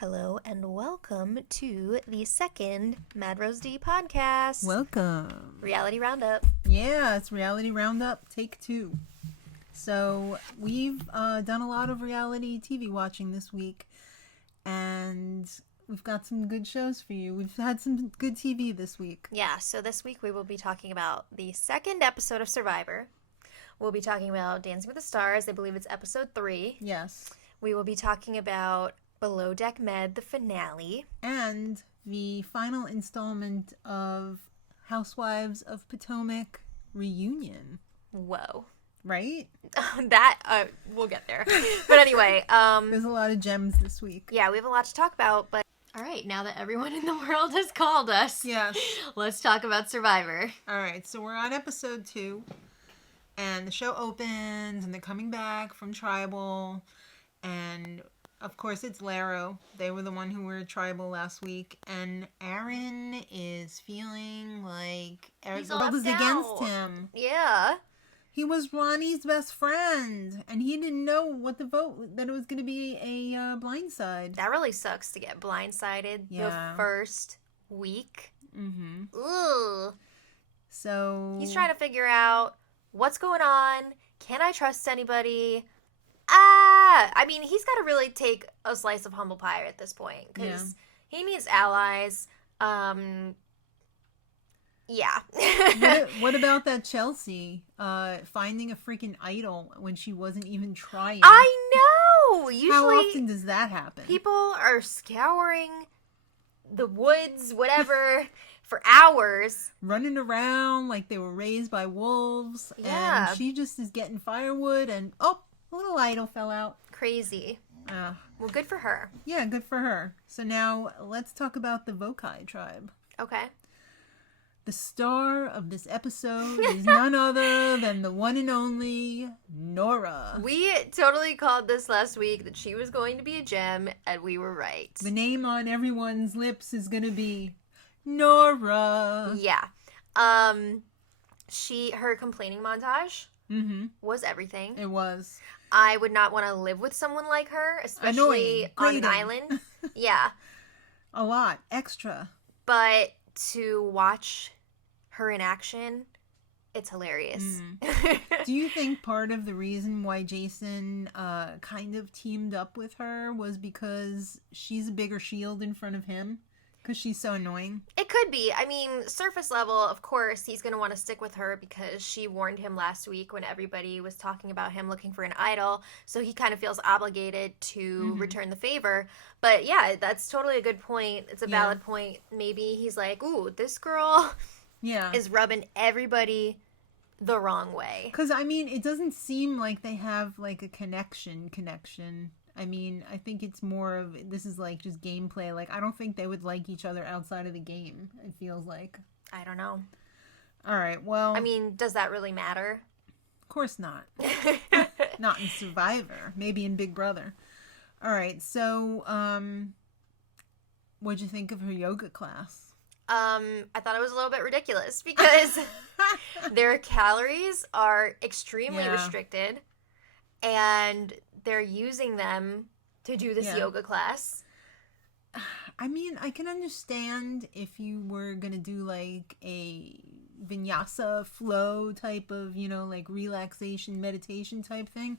Hello and welcome to the second Madrosed podcast. Welcome. Reality Roundup. Yeah, it's Reality Roundup, take 2. So we've done a lot of reality TV watching this week, and we've got some good shows for you. We've had some good TV this week. Yeah, so this week we will be talking about the second episode of Survivor. We'll be talking about Dancing with the Stars. I believe it's episode 3. Yes. We will be talking about Below Deck Med, the finale. And the final installment of Housewives of Potomac reunion. Whoa. Right? We'll get there. But anyway, There's a lot of gems this week. yeah, we have a lot to talk about, but all right, now that everyone in the world has called us, Yes. let's talk about Survivor. All right, so we're on episode 2, and the show opens, and they're coming back from Tribal, and of course it's Laro. They were the one who were Tribal last week, and Aaron is feeling like the world is against him. Yeah. He was Ronnie's best friend, and he didn't know what the vote, that it was going to be a blindside. That really sucks to get blindsided the first week. Mm-hmm. Ugh. So He's trying to figure out what's going on. Can I trust anybody? I mean, he's got to really take a slice of humble pie at this point because he needs allies. Yeah. what about that Chelsea finding a freaking idol when she wasn't even trying? I know. Usually, how often does that happen? People are scouring the woods, whatever, for hours, running around like they were raised by wolves. Yeah. And she just is getting firewood, and a little idol fell out. Crazy. Well, good for her. Yeah, good for her. So now let's talk about the Vokai tribe. Okay. The star of this episode is none other than the one and only Nora. We totally called this last week that she was going to be a gem, and we were right. The name on everyone's lips is going to be Nora. Yeah. Her complaining montage was everything. It was. I would not want to live with someone like her, especially on an island. Yeah. A lot. Extra. But to watch her in action, it's hilarious. Do you think part of the reason why Jason kind of teamed up with her was because she's a bigger shield in front of him? Because she's so annoying? It could be. I mean, surface level, of course, he's going to want to stick with her because she warned him last week when everybody was talking about him looking for an idol. So he kind of feels obligated to return the favor. But yeah, that's totally a good point. It's a valid point. Maybe he's like, ooh, this girl is rubbing everybody the wrong way. Because, I mean, it doesn't seem like they have, like, a connection. I mean, I think it's more of, this is like just gameplay. Like, I don't think they would like each other outside of the game, it feels like. I don't know. All right, well. I mean, does that really matter? Of course not. Not in Survivor. Maybe in Big Brother. All right, so, what'd you think of her yoga class? I thought it was a little bit ridiculous because their calories are extremely restricted, and they're using them to do this yoga class. I mean, I can understand if you were going to do like a vinyasa flow type of, like relaxation, meditation type thing.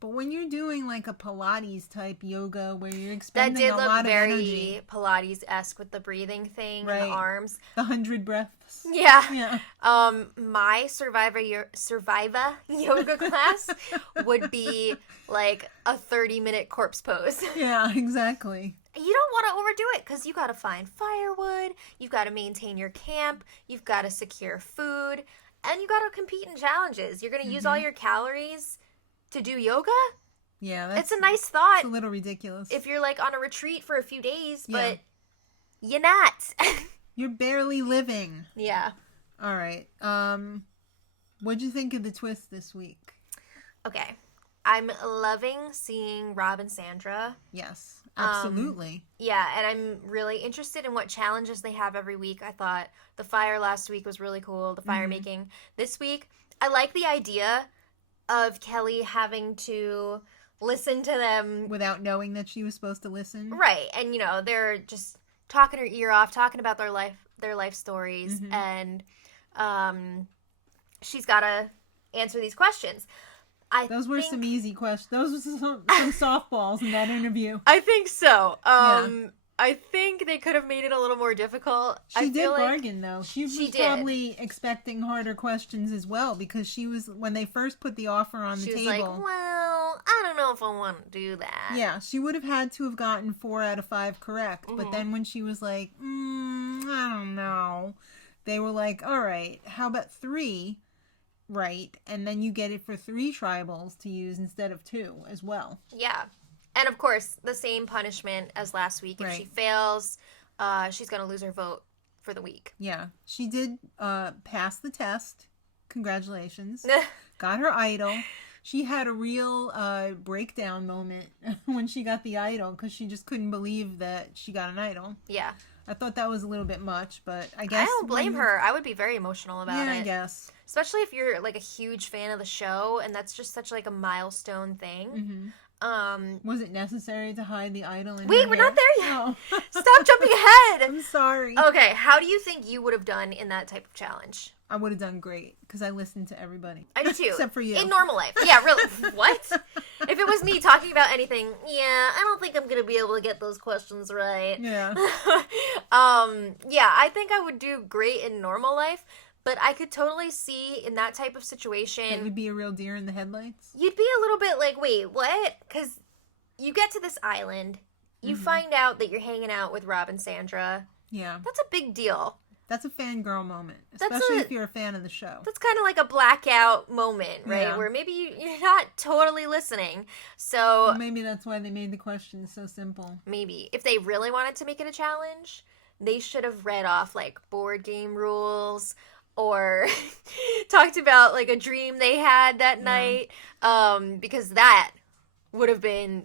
But when you're doing like a Pilates type yoga where you're expending a lot of energy. That did look very Pilates-esque with the breathing thing and the arms. The 100 breaths. Yeah. My Survivor yoga class would be like a 30-minute corpse pose. Yeah, exactly. You don't want to overdo it because you got to find firewood, you've got to maintain your camp, you've got to secure food, and you got to compete in challenges. You're going to use all your calories to do yoga? Yeah, it's a nice thought. It's a little ridiculous. If you're like on a retreat for a few days, but you're not. You're barely living. Yeah. All right. What'd you think of the twist this week? Okay. I'm loving seeing Rob and Sandra. Yes, absolutely. Yeah, and I'm really interested in what challenges they have every week. I thought the fire last week was really cool, the fire making. This week, I like the idea of Kelly having to listen to them. Without knowing that she was supposed to listen. Right. And, they're just talking her ear off, talking about their life stories. Mm-hmm. And she's got to answer these questions. Those were some easy questions. Those were some softballs in that interview. I think so. I think they could have made it a little more difficult. She did bargain, though. She was probably expecting harder questions as well, because when they first put the offer on the table. She was like, well, I don't know if I want to do that. Yeah, she would have had to have gotten 4 out of 5 correct. Mm-hmm. But then when she was like, I don't know, they were like, all right, how about 3 right? And then you get it for 3 tribals to use instead of 2 as well. Yeah. And, of course, the same punishment as last week. If she fails, she's going to lose her vote for the week. Yeah. She did pass the test. Congratulations. Got her idol. She had a real breakdown moment when she got the idol, because she just couldn't believe that she got an idol. Yeah. I thought that was a little bit much, but I guess... I don't blame her. I would be very emotional about it. Yeah, I guess. Especially if you're, like, a huge fan of the show, and that's just such, like, a milestone thing. Mm-hmm. Was it necessary to hide the idol in Wait, her we're hair? not there yet. Oh. Stop jumping ahead. I'm sorry. Okay, how do you think you would have done in that type of challenge? I would have done great, because I listened to everybody. I do too. Except for you. In normal life. Yeah, really. What? If it was me talking about anything, I don't think I'm going to be able to get those questions right. Yeah. Yeah, I think I would do great in normal life. But I could totally see in that type of situation... That would be a real deer in the headlights? You'd be a little bit like, wait, what? Because you get to this island, you find out that you're hanging out with Rob and Sandra. Yeah. That's a big deal. That's a fangirl moment, especially if you're a fan of the show. That's kind of like a blackout moment, right? Yeah. Where maybe you're not totally listening. So... Well, maybe that's why they made the questions so simple. Maybe. If they really wanted to make it a challenge, they should have read off, like, board game rules... Or talked about, like, a dream they had that night. Because that would have been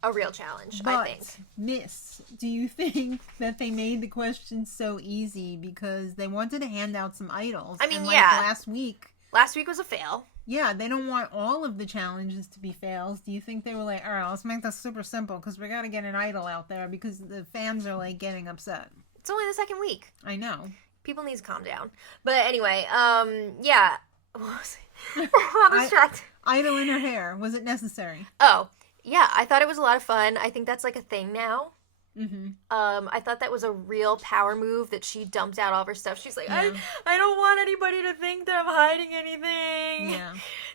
a real challenge, I think. Miss, do you think that they made the questions so easy because they wanted to hand out some idols? I mean, and, last week was a fail. Yeah, they don't want all of the challenges to be fails. Do you think they were like, all right, let's make this super simple because we got to get an idol out there because the fans are, like, getting upset? It's only the second week. I know. People need to calm down. But anyway, yeah. What was it? I'm distracted. Idol in her hair. Was it necessary? Oh, yeah. I thought it was a lot of fun. I think that's, like, a thing now. Mm-hmm. I thought that was a real power move that she dumped out all of her stuff. She's like, Yeah. I don't want anybody to think that I'm hiding anything. Yeah.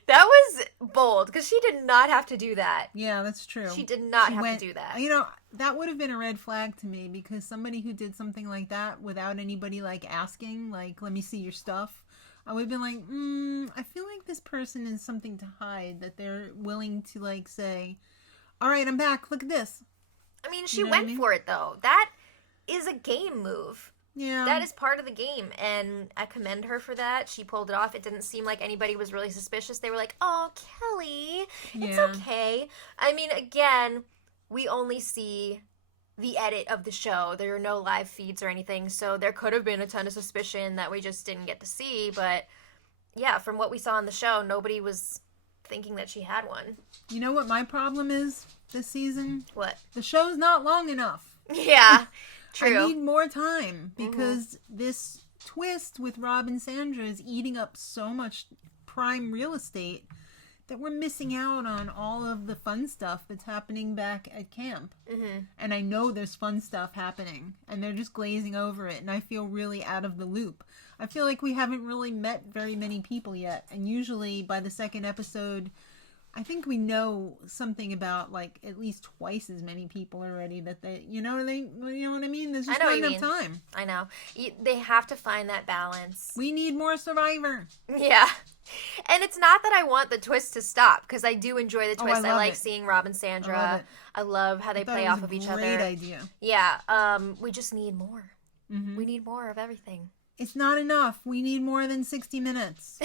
That was bold, because she did not have to do that. Yeah, that's true. She did not have to do that. You know, that would have been a red flag to me, because somebody who did something like that without anybody, like, asking, like, let me see your stuff, I would have been like, I feel like this person has something to hide, that they're willing to, like, say, all right, I'm back, look at this. I mean, she went for it, though. That is a game move. Yeah. That is part of the game, and I commend her for that. She pulled it off. It didn't seem like anybody was really suspicious. They were like, oh, Kelly, it's okay. I mean, again, we only see the edit of the show. There are no live feeds or anything, so there could have been a ton of suspicion that we just didn't get to see, but yeah, from what we saw on the show, nobody was thinking that she had one. You know what my problem is this season? What? The show's not long enough. Yeah, true. I need more time, because this twist with Rob and Sandra is eating up so much prime real estate that we're missing out on all of the fun stuff that's happening back at camp. Mm-hmm. And I know there's fun stuff happening, and they're just glazing over it, and I feel really out of the loop. I feel like we haven't really met very many people yet, and usually by the second episode, I think we know something about, like, at least twice as many people already that they, you know what I mean? There's just not enough time. I know. They have to find that balance. We need more Survivor. Yeah. And it's not that I want the twist to stop, because I do enjoy the twist. I like seeing Rob and Sandra. I love how they play off of each other. Great idea. Yeah. We just need more. Mm-hmm. We need more of everything. It's not enough. We need more than 60 minutes.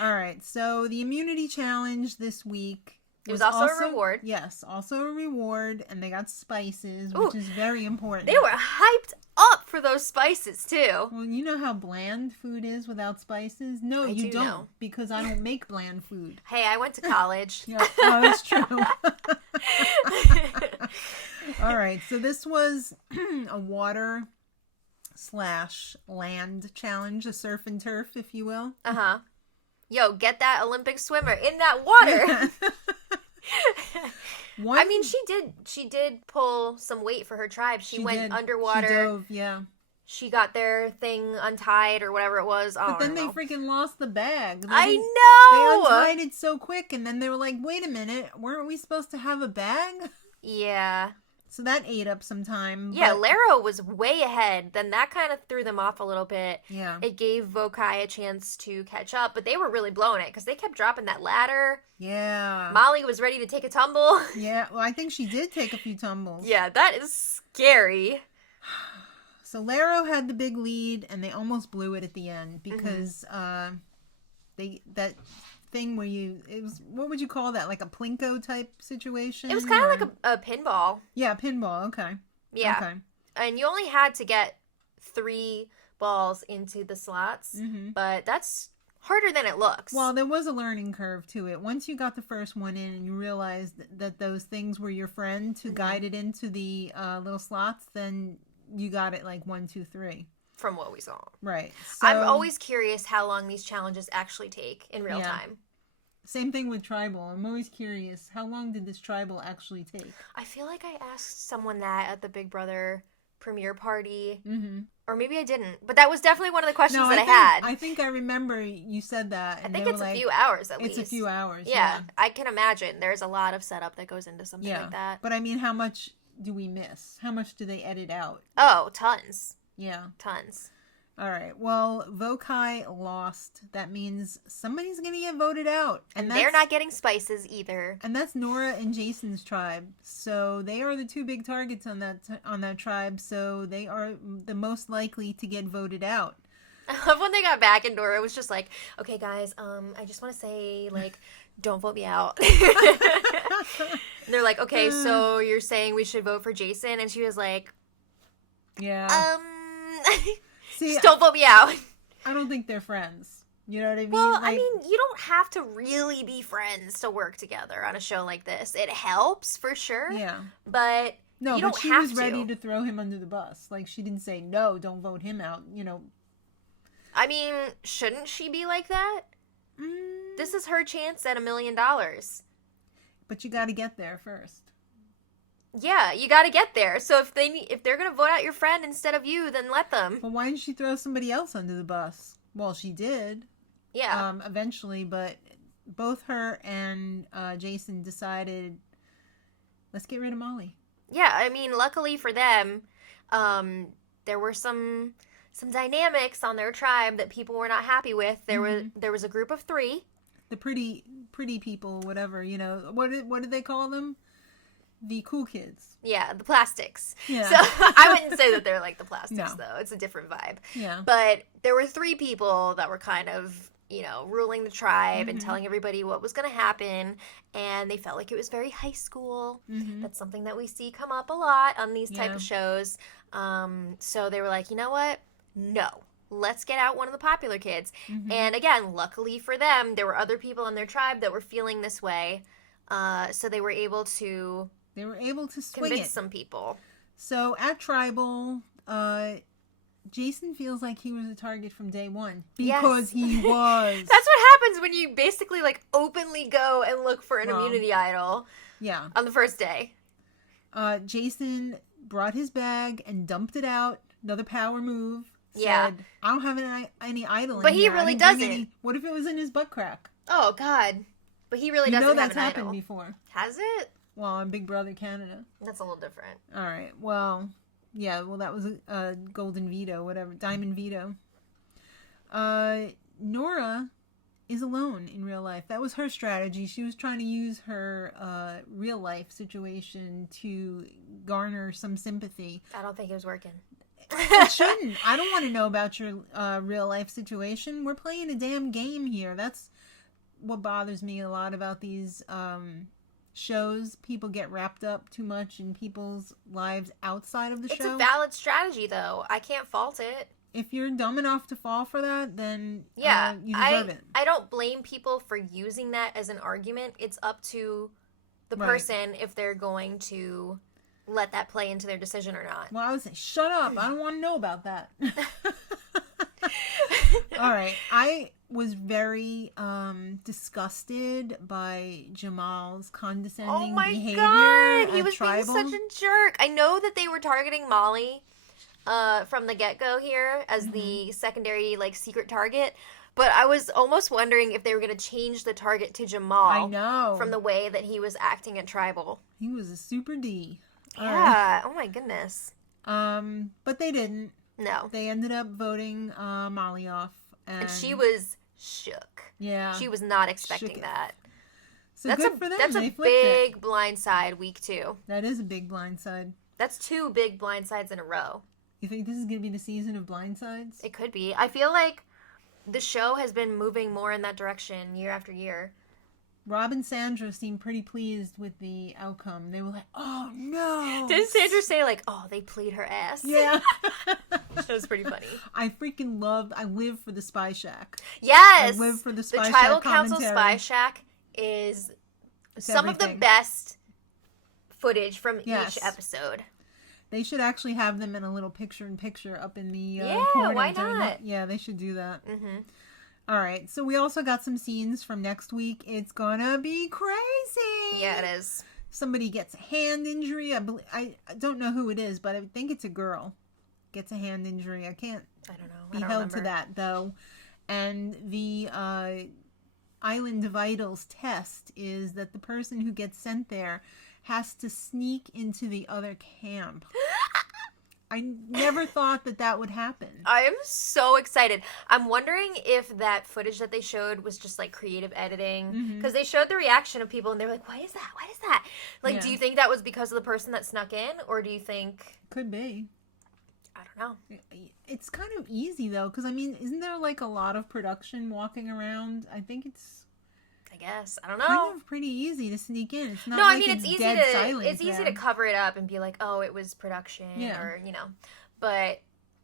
All right. So the immunity challenge this week. It was also a reward. Yes, also a reward. And they got spices, which is very important. They were hyped up for for those spices, too. Well, you know how bland food is without spices? No, I you do don't, know. because I don't make bland food. Hey, I went to college. Yeah, oh, that's true. All right, so this was a water/land challenge, a surf and turf, if you will. Uh-huh. Yo, get that Olympic swimmer in that water. I mean, she did pull some weight for her tribe. She went underwater. She dove, yeah. She got their thing untied or whatever it was. But then they freaking lost the bag. I They know! untied it so quick, and then they were like, wait a minute, weren't we supposed to have a bag? Yeah. So that ate up some time. Yeah, Laro was way ahead. Then that kind of threw them off a little bit. Yeah. It gave Vokai a chance to catch up, but they were really blowing it because they kept dropping that ladder. Yeah. Molly was ready to take a tumble. Yeah, well, I think she did take a few tumbles. Yeah, that is scary. So Laro had the big lead, and they almost blew it at the end because that thing where it was, what would you call that? Like a plinko type situation? It was kind of like a pinball. Yeah, pinball. Okay. Yeah. Okay. And you only had to get 3 balls into the slots, but that's harder than it looks. Well, there was a learning curve to it. Once you got the first one in and you realized that those things were your friend to guide it into the little slots, then you got it like 1, 2, 3. From what we saw. Right. So, I'm always curious how long these challenges actually take in real time. Same thing with tribal. I'm always curious, how long did this tribal actually take? I feel like I asked someone that at the Big Brother premiere party. Or maybe I didn't. But that was definitely one of the questions that I had. I think I remember you said that. I think it's a few hours at least. It's a few hours. Yeah, I can imagine. There's a lot of setup that goes into something like that. But I mean, how much do we miss? How much do they edit out? Oh, tons. Yeah. Tons. All right. Well, Vokai lost. That means somebody's going to get voted out. And they're not getting spices either. And that's Nora and Jason's tribe. So they are the 2 big targets on that tribe. So they are the most likely to get voted out. I love when they got back and Nora was just like, okay, guys, I just want to say, like, don't vote me out. And they're like, okay, so you're saying we should vote for Jason? And she was like, yeah. See, just don't vote me out. I don't think they're friends. You know what I mean? Well, I mean, you don't have to really be friends to work together on a show like this. It helps, for sure. Yeah. But you don't she have was ready to throw him under the bus. Like, she didn't say, no, don't vote him out, you know. I mean, shouldn't she be like that? This is her chance at $1 million. But you got to get there first. Yeah, you got to get there. So if they're going to vote out your friend instead of you, then let them. Well, why didn't she throw somebody else under the bus? Well, she did. Yeah. Eventually, but both her and Jason decided, let's get rid of Molly. Yeah, I mean, luckily for them, there were some dynamics on their tribe that people were not happy with. There was a group of 3. The pretty people, whatever, you know. What did they call them? The cool kids. Yeah, the plastics. Yeah. So I wouldn't say that they're like the plastics, though. It's a different vibe. Yeah. But there were 3 people that were kind of, you know, ruling the tribe and telling everybody what was going to happen. And they felt like it was very high school. That's something that we see come up a lot on these type of shows. So they were like, you know what? No. Let's get out one of the popular kids. And again, luckily for them, there were other people in their tribe that were feeling this way. So they were able to swing convince it. some people. So at Tribal, Jason feels like he was a target from day one. Because he was. That's what happens when you basically like openly go and look for an immunity idol. Yeah. On the first day. Jason brought his bag and dumped it out. Another power move. Yeah. Said, I don't have any idol in But here. he really doesn't. What if it was in his butt crack? Oh, God. But he really doesn't have an idol. You know that's happened before. Has it? Well, on Big Brother Canada. That's a little different. All right. Well, yeah. Well, that was a golden veto, whatever. Diamond veto. Nora is alone in real life. That was her strategy. She was trying to use her real life situation to garner some sympathy. I don't think it was working. It shouldn't. I don't want to know about your real life situation. We're playing a damn game here. That's what bothers me a lot about these shows, people get wrapped up too much in people's lives outside of the show. It's a valid strategy, though. I can't fault it. If you're dumb enough to fall for that, then you deserve it. I don't blame people for using that as an argument. It's up to the person if they're going to let that play into their decision or not. Well, I would say, shut up. I don't want to know about that. All right. I was very disgusted by Jamal's condescending behavior. Oh my God. He was Tribal. being such a jerk. I know that they were targeting Molly from the get-go here as the secondary, like, secret target. But I was almost wondering if they were going to change the target to Jamal. I know. From the way that he was acting at Tribal. He was a super D. Yeah. Right. Oh my goodness. But they didn't. No. They ended up voting Molly off. And she was shook. Yeah. She was not expecting that. So that's good for them. That's they a big blindside week 2. That is a big blindside. That's 2 big blindsides in a row. You think this is going to be the season of blindsides? It could be. I feel like the show has been moving more in that direction year after year. Rob and Sandra seemed pretty pleased with the outcome. They were like, oh, no. Didn't Sandra say, like, oh, they played her ass? Yeah. That was pretty funny. I live for the Spy Shack. Yes. I live for the Spy Shack The Tribal Council commentary. Spy Shack is some of the best footage from each episode. They should actually have them in a little picture-in-picture up in the corner. Why not? Yeah, they should do that. Mm-hmm. All right, so we also got some scenes from next week. It's gonna be crazy. Yeah, it is. Somebody gets a hand injury. I don't know who it is, but I think it's a girl. Gets a hand injury. I don't know. Be held to that, though. And the Island Vitals test is that the person who gets sent there has to sneak into the other camp. I never thought that would happen. I am so excited. I'm wondering if that footage that they showed was just like creative editing. Because they showed the reaction of people and they were like, what is that? What is that? Like, do you think that was because of the person that snuck in? Or do you think... Could be. I don't know. It's kind of easy, though. Because, I mean, isn't there like a lot of production walking around? I think it's... I guess. I don't know. Kind of pretty easy to sneak in. It's not it's easy to cover it up and be like, oh, it was production or, But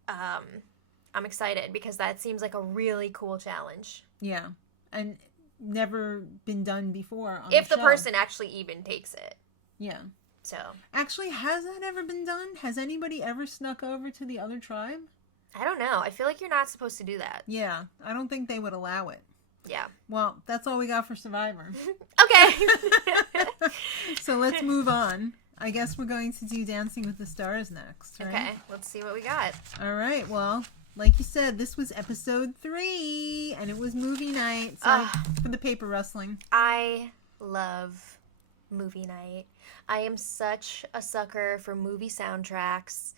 I'm excited because that seems like a really cool challenge. Yeah. And never been done before on if the show. Person actually even takes it. Yeah. So. Actually, has that ever been done? Has anybody ever snuck over to the other tribe? I don't know. I feel like you're not supposed to do that. Yeah. I don't think they would allow it. Yeah. Well, that's all we got for Survivor. Okay. So let's move on. I guess we're going to do Dancing with the Stars next, right? Okay. Let's see what we got. All right. Well, like you said, this was episode 3, and it was movie night. So for the paper rustling. I love movie night. I am such a sucker for movie soundtracks.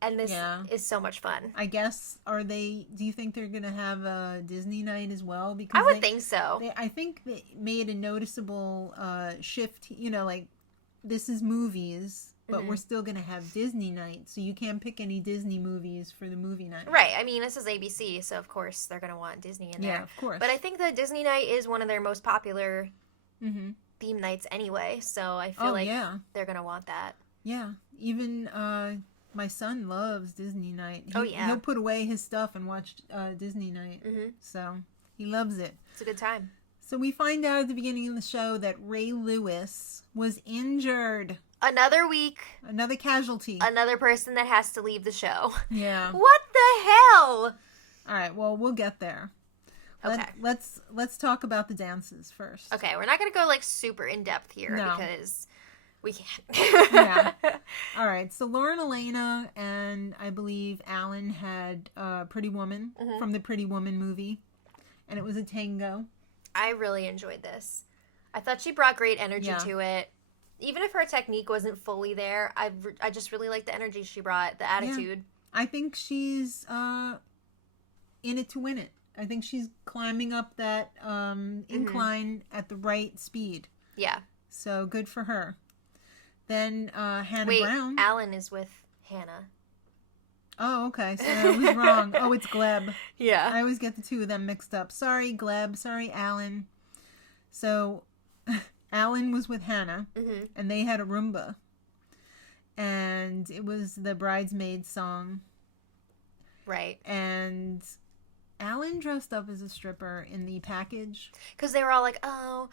And this is so much fun. I guess, do you think they're going to have a Disney night as well? Because I would think so. I think they made a noticeable shift, like, this is movies, but we're still going to have Disney night, so you can't pick any Disney movies for the movie night. Right. I mean, this is ABC, so of course they're going to want Disney in there. Yeah, of course. But I think the Disney night is one of their most popular theme nights anyway, so I feel they're going to want that. Yeah. Even... my son loves Disney night. He'll put away his stuff and watch Disney night. So he loves it. It's a good time. So we find out at the beginning of the show that Ray Lewis was injured. Another week. Another casualty. Another person that has to leave the show. Yeah. What the hell? All right. Well, we'll get there. Okay. Let's talk about the dances first. Okay. We're not going to go like super in depth here because... we can't. Yeah. All right. So Lauren Elena and I believe Alan had Pretty Woman from the Pretty Woman movie. And it was a tango. I really enjoyed this. I thought she brought great energy to it. Even if her technique wasn't fully there, I just really liked the energy she brought, the attitude. Yeah. I think she's in it to win it. I think she's climbing up that incline at the right speed. Yeah. So good for her. Then Hannah Brown. Wait, Alan is with Hannah. Oh, okay. So I was wrong. Oh, it's Gleb. Yeah. I always get the two of them mixed up. Sorry, Gleb. Sorry, Alan. So Alan was with Hannah, Mm-hmm. and they had a Roomba. And it was the bridesmaid song. Right. And Alan dressed up as a stripper in the package. Because they were all like, oh,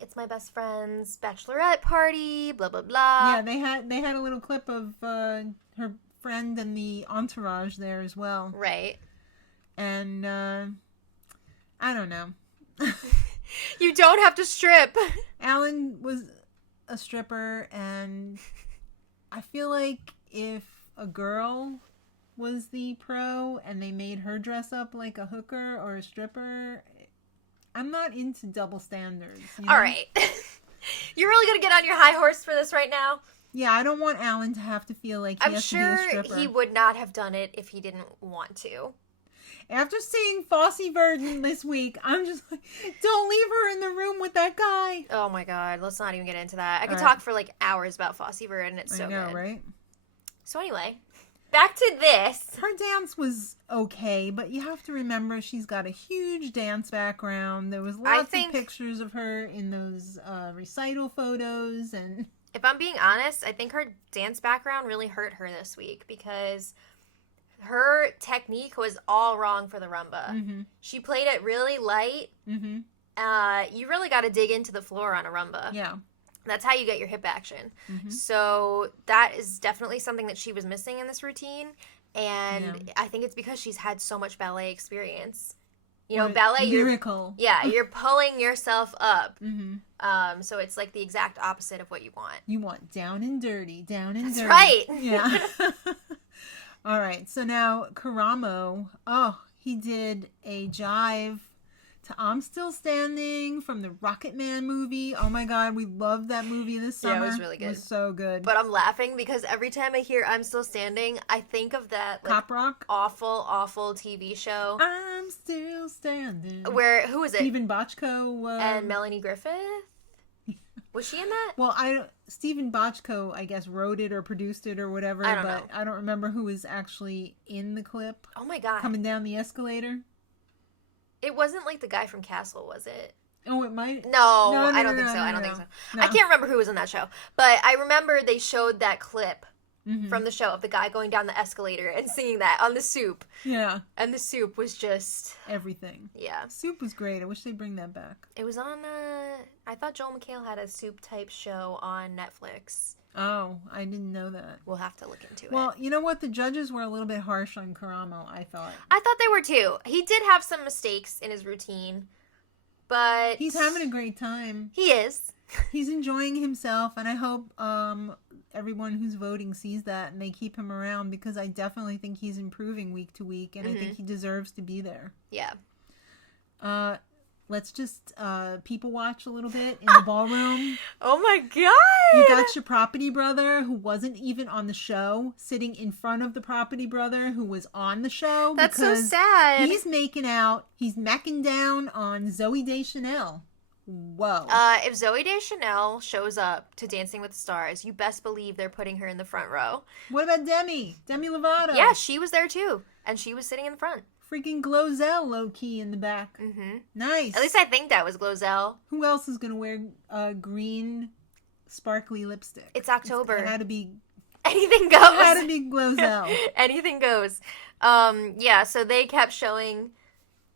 it's my best friend's bachelorette party, blah, blah, blah. Yeah, they had a little clip of her friend and the entourage there as well. Right. And, I don't know. You don't have to strip. Alan was a stripper, and I feel like if a girl was the pro and they made her dress up like a hooker or a stripper, I'm not into double standards. You know? All right. You're really going to get on your high horse for this right now? Yeah, I don't want Alan to have to feel like he has to be a stripper. He would not have done it if he didn't want to. After seeing Fosse Verdon this week, I'm just like, don't leave her in the room with that guy. Oh my god, let's not even get into that. I could All talk right. for like hours about Fosse Verdon. It's so I know, good. right? So anyway, back to this. Her dance was okay, but you have to remember she's got a huge dance background. There was lots of pictures of her in those recital photos, and if I'm being honest, I think her dance background really hurt her this week because her technique was all wrong for the rumba. Mm-hmm. She played it really light. Mm-hmm. You really got to dig into the floor on a rumba. Yeah. That's how you get your hip action. Mm-hmm. So that is definitely something that she was missing in this routine. And Yeah. I think it's because she's had so much ballet experience. You know, What a ballet, miracle. you're pulling yourself up. Mm-hmm. So it's like the exact opposite of what you want. You want down and dirty, down and That's dirty. right. Yeah. All right. So now Karamo, he did a jive to I'm Still Standing from the Rocket Man movie. Oh my God, we loved that movie this summer. Yeah, it was really good. It was so good. But I'm laughing because every time I hear I'm Still Standing, I think of that like, Cop Rock? awful TV show. I'm Still Standing. Where, who was it? Stephen Bochco. And Melanie Griffith? Was she in that? Well, Stephen Bochco, I guess, wrote it or produced it or whatever. I don't know. I don't remember who was actually in the clip. Oh my god. Coming down the escalator. It wasn't like the guy from Castle, was it? Oh, it might. No, No, I don't think so. I don't think so. I can't remember who was in that show. But I remember they showed that clip from the show of the guy going down the escalator and singing that on the Soup. Yeah. And the Soup was just... Everything. Yeah. Soup was great. I wish they'd bring that back. It was on, I thought Joel McHale had a Soup-type show on Netflix. Oh, I didn't know that. We'll have to look into it. Well, you know what? The judges were a little bit harsh on Karamo, I thought. I thought they were too. He did have some mistakes in his routine, but... He's having a great time. He is. He's enjoying himself, and I hope everyone who's voting sees that and they keep him around, because I definitely think he's improving week to week, and I think he deserves to be there. Yeah. Let's just people watch a little bit in the ballroom. Oh my god! You got your property brother, who wasn't even on the show, sitting in front of the property brother who was on the show. That's so sad. He's making out, he's macking down on Zooey Deschanel. Whoa. If Zooey Deschanel shows up to Dancing with the Stars, you best believe they're putting her in the front row. What about Demi Lovato? Yeah, she was there too. And she was sitting in the front. Freaking Glozell low-key in the back. Mm-hmm. Nice. At least I think that was Glozell. Who else is going to wear green sparkly lipstick? It's October. It had to be... Anything goes. It had to be Glozell. Anything goes. Yeah, so they kept showing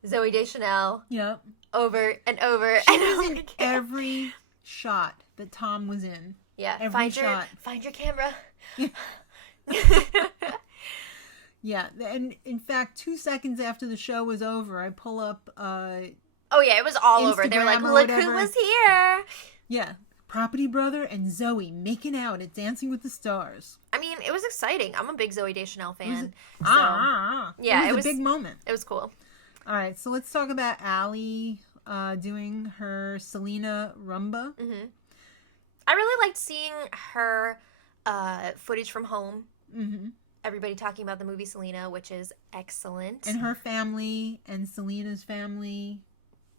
Zooey Deschanel Yep. over and over She and was over in again. every shot that Tom was in. Yeah, every shot. Find your camera. Yeah, and in fact, 2 seconds after the show was over, I pull up, Oh yeah, it was all over. They were like, Instagram or look who whatever. was here. Yeah, Property Brother and Zooey making out at Dancing with the Stars. I mean, it was exciting. I'm a big Zooey Deschanel fan. Yeah, it it was was a big moment. It was cool. All right, so let's talk about Allie doing her Selena rumba. Mm-hmm. I really liked seeing her footage from home. Mm-hmm. Everybody talking about the movie Selena, which is excellent. And her family and Selena's family.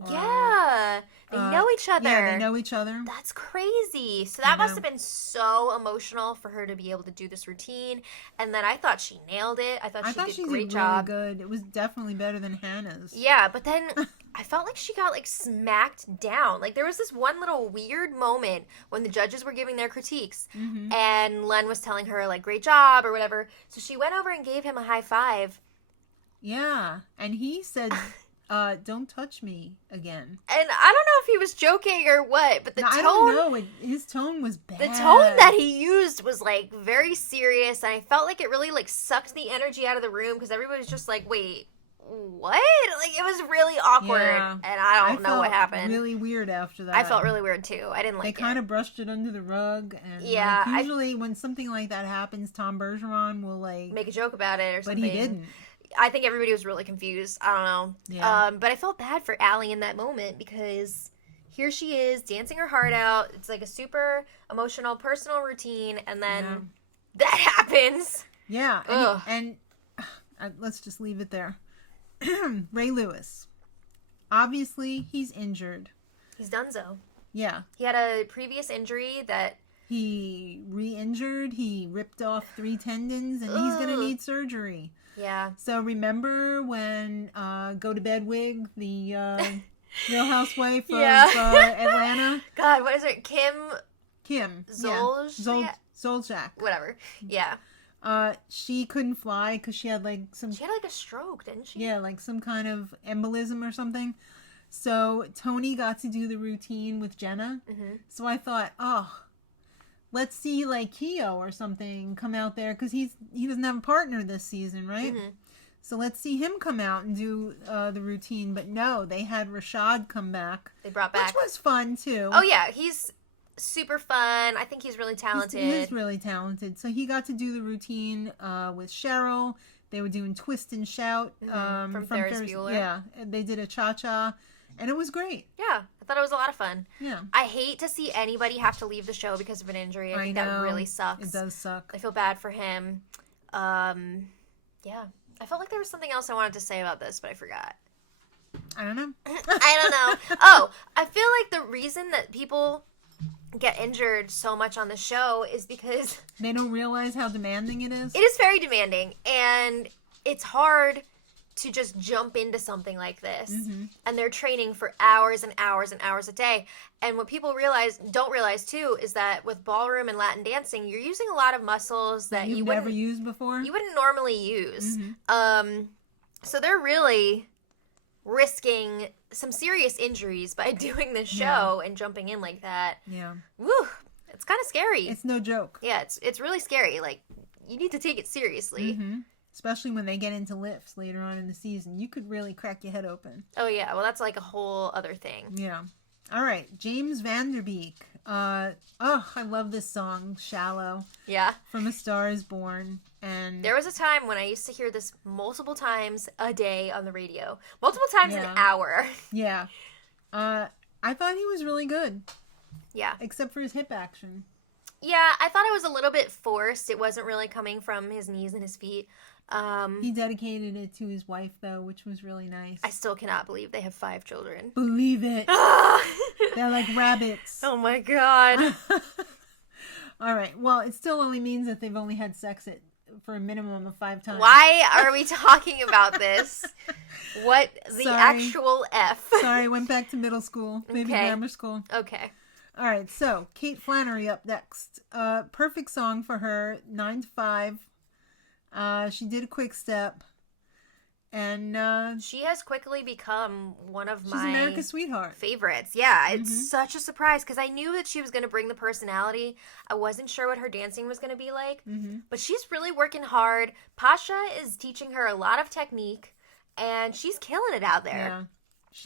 Yeah. They know each other. Yeah, they know each other. That's crazy. So that must have been so emotional for her to be able to do this routine. And then I thought she nailed it. I thought she did a great job. Really good. It was definitely better than Hannah's. Yeah, but then I felt like she got like smacked down. Like there was this one little weird moment when the judges were giving their critiques and Len was telling her like great job or whatever. So she went over and gave him a high five. Yeah, and he said don't touch me again. And I don't know if he was joking or what, but the tone... I don't know. His tone was bad. The tone that he used was, like, very serious, and I felt like it really, like, sucked the energy out of the room, because everybody was just like, wait, what? Like, it was really awkward, and I don't know what happened. Really weird after that. I felt really weird, too. I didn't like it. They kind of brushed it under the rug, and yeah, like, usually when something like that happens, Tom Bergeron will, like... make a joke about it or something. But he didn't. I think everybody was really confused. I don't know. Yeah. But I felt bad for Allie in that moment because here she is dancing her heart out. It's like a super emotional, personal routine. And then that happens. Yeah. And let's just leave it there. Ray Lewis. Obviously, he's injured. He's donezo. Yeah. He had a previous injury that... He re-injured. He ripped off 3 tendons. And he's going to need surgery. Yeah. So remember when Go to Bed Wig, the Real Housewife of Atlanta? God, what is it? Kim Zolciak. Whatever. Yeah. She couldn't fly because she had like some... She had like a stroke, didn't she? Yeah, like some kind of embolism or something. So Tony got to do the routine with Jenna. Mm-hmm. So I thought, let's see like Keo or something come out there because he doesn't have a partner this season, right? Mm-hmm. So let's see him come out and do the routine. But no, they had Rashad come back. They brought back. Which was fun too. Oh yeah, he's super fun. I think he's really talented. He is really talented. So he got to do the routine with Cheryl. They were doing Twist and Shout from Ferris Bueller. Yeah, they did a cha-cha. And it was great. Yeah, I thought it was a lot of fun. Yeah. I hate to see anybody have to leave the show because of an injury. I think that really sucks. It does suck. I feel bad for him. Yeah. I felt like there was something else I wanted to say about this, but I forgot. I don't know. I don't know. Oh, I feel like the reason that people get injured so much on the show is because... they don't realize how demanding it is? It is very demanding, and it's hard to just jump into something like this. Mm-hmm. And they're training for hours and hours and hours a day. And what people don't realize too is that with ballroom and Latin dancing, you're using a lot of muscles that you've never used before. You wouldn't normally use. Mm-hmm. So they're really risking some serious injuries by doing this show and jumping in like that. Yeah. Woo! It's kind of scary. It's no joke. Yeah, it's really scary. Like, you need to take it seriously. Mm-hmm. Especially when they get into lifts later on in the season. You could really crack your head open. Oh, yeah. Well, that's like a whole other thing. Yeah. All right. James Vanderbeek. I love this song, Shallow. Yeah. From A Star Is Born. And there was a time when I used to hear this multiple times a day on the radio. Multiple times an hour. Yeah. I thought he was really good. Yeah. Except for his hip action. Yeah, I thought it was a little bit forced. It wasn't really coming from his knees and his feet. He dedicated it to his wife, though, which was really nice. I still cannot believe they have 5 children. Believe it. They're like rabbits. Oh, my God. All right. Well, it still only means that they've only had sex for a minimum of 5 times. Why are we talking about this? What the actual F? Sorry, I went back to middle school. Maybe grammar school. Okay. All right, so Kate Flannery up next. Perfect song for her, 9 to 5. She did a quick step. And she has quickly become one of she's my America's sweetheart favorites. Yeah, it's such a surprise because I knew that she was going to bring the personality. I wasn't sure what her dancing was going to be like, but she's really working hard. Pasha is teaching her a lot of technique, and she's killing it out there. Yeah.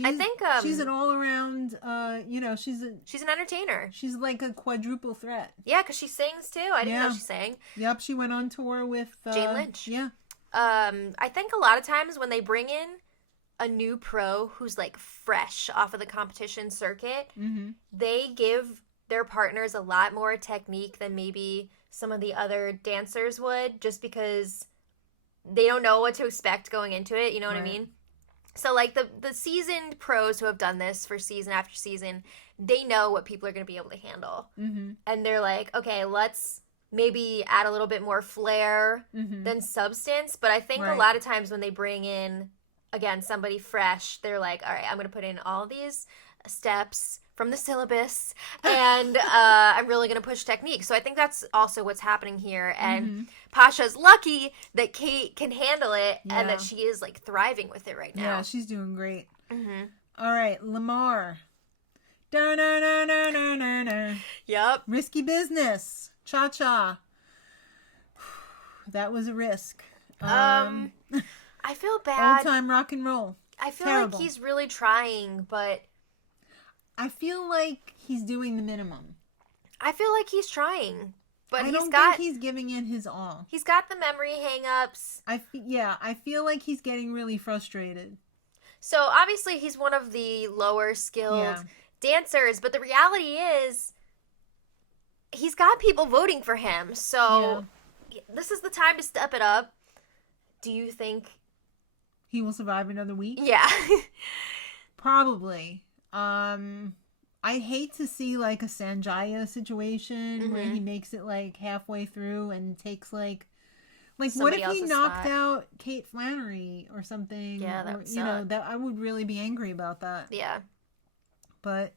I think she's an all-around, she's an entertainer. She's like a quadruple threat. Yeah, because she sings too. I didn't know she sang. Yep, she went on tour with Jane Lynch. Yeah. I think a lot of times when they bring in a new pro who's like fresh off of the competition circuit, they give their partners a lot more technique than maybe some of the other dancers would, just because they don't know what to expect going into it. You know what I mean? So, like, the seasoned pros who have done this for season after season, they know what people are going to be able to handle. Mm-hmm. And they're like, okay, let's maybe add a little bit more flair than substance. But I think a lot of times when they bring in, again, somebody fresh, they're like, all right, I'm going to put in all these steps from the syllabus, and I'm really going to push technique. So I think that's also what's happening here. And Pasha's lucky that Kate can handle it and that she is, like, thriving with it right now. Yeah, she's doing great. Mm-hmm. All right, Lamar. Yep. Risky business. Cha-cha. That was a risk. I feel bad. Old-time rock and roll. I feel Terrible. like he's really trying, but I feel like he's doing the minimum. I feel like he's trying, but I he's don't got think he's giving in his all. he's got the memory hang-ups. I feel like he's getting really frustrated. So obviously he's one of the lower skilled dancers, but the reality is he's got people voting for him. So this is the time to step it up. Do you think he will survive another week? Yeah. Probably. I hate to see like a Sanjaya situation where he makes it like halfway through and takes like somebody what if he else's knocked spot. out Kate Flannery or something? Yeah, that or, would you know, suck. that I would really be angry about that. Yeah. But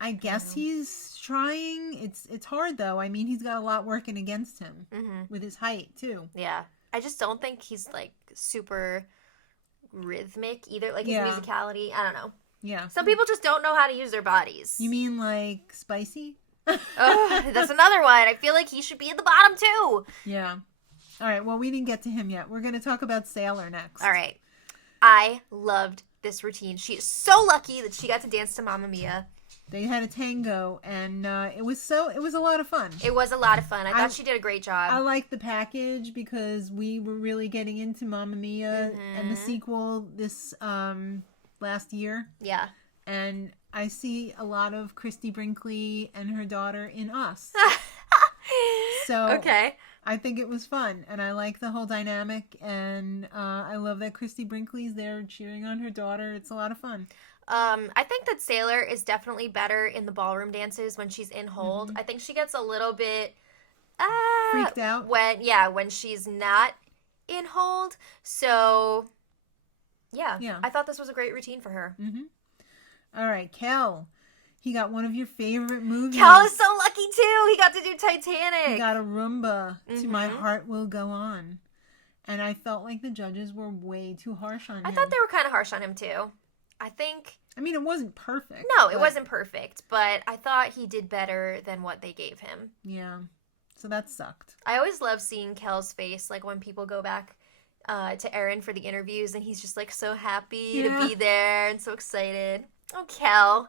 I guess he's trying. It's hard though. I mean, he's got a lot working against him with his height too. Yeah. I just don't think he's like super rhythmic either. Like his musicality, I don't know. Yeah. Some people just don't know how to use their bodies. You mean like spicy? That's another one. I feel like he should be at the bottom too. Yeah. All right. Well, we didn't get to him yet. We're going to talk about Sailor next. All right. I loved this routine. She is so lucky that she got to dance to Mamma Mia. They had a tango, and it was a lot of fun. It was a lot of fun. I thought she did a great job. I liked the package because we were really getting into Mamma Mia and the sequel this last year. Yeah. And I see a lot of Christy Brinkley and her daughter in us. So okay. I think it was fun, and I like the whole dynamic, and I love that Christy Brinkley's there cheering on her daughter. It's a lot of fun. I think that Sailor is definitely better in the ballroom dances when she's in hold. I think she gets a little bit Freaked out? when she's not in hold. So yeah. I thought this was a great routine for her. All right, Kel. He got one of your favorite movies. Kel is so lucky too. He got to do Titanic. He got a Roomba to My Heart Will Go On. And I felt like the judges were way too harsh on him. I thought they were kind of harsh on him too. I mean, it wasn't perfect. No, it wasn't perfect, but I thought he did better than what they gave him. Yeah. So that sucked. I always love seeing Kel's face, like when people go back to Aaron for the interviews and he's just like so happy to be there and so excited. Oh, Kel.